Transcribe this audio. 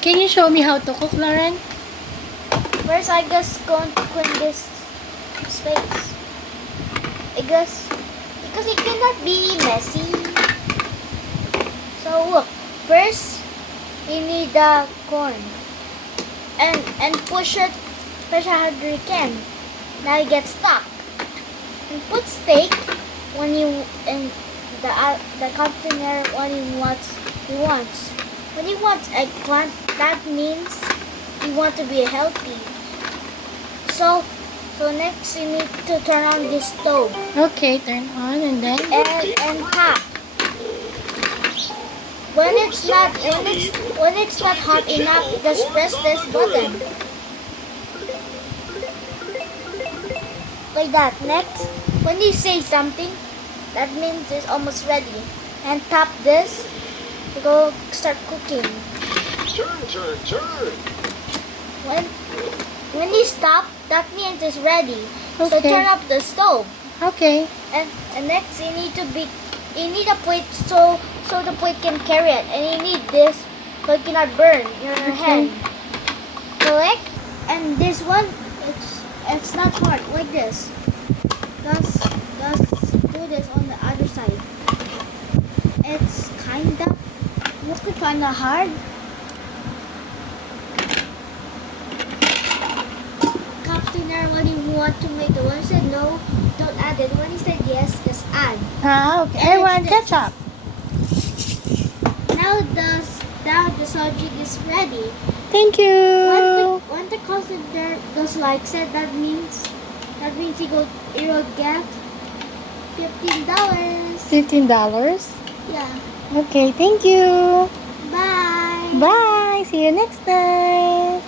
Can you show me how to cook, Lauren? First, I just going to clean this space. I guess because it cannot be messy. So look, first you need the corn and push it as hard as you can. Now you get stuck. And put steak when you in the container when you wants. When you want eggplant, that means you want to be healthy. So next you need to turn on this stove Okay, turn on and then. and tap. When it's not hot enough, just press this button. Like that. Next, when you say something, that means it's almost ready. And tap this to go start cooking. Turn. When you stop, that means it's ready. So Okay. turn up the stove. Okay. And next you need a plate so the plate can carry it, and you need this so it cannot burn your hand. Correct? And this one, it's not hard like this. Just do this on the other side. It's kinda hard. Captain when you want to make the one said no, don't add it. When he said yes, just add. Okay. And I want it's this. ketchup. Now the subject is ready. Thank you. When the customer goes like said, that means you will get $15. $15. Yeah. Okay, thank you. Bye. Bye. See you next time.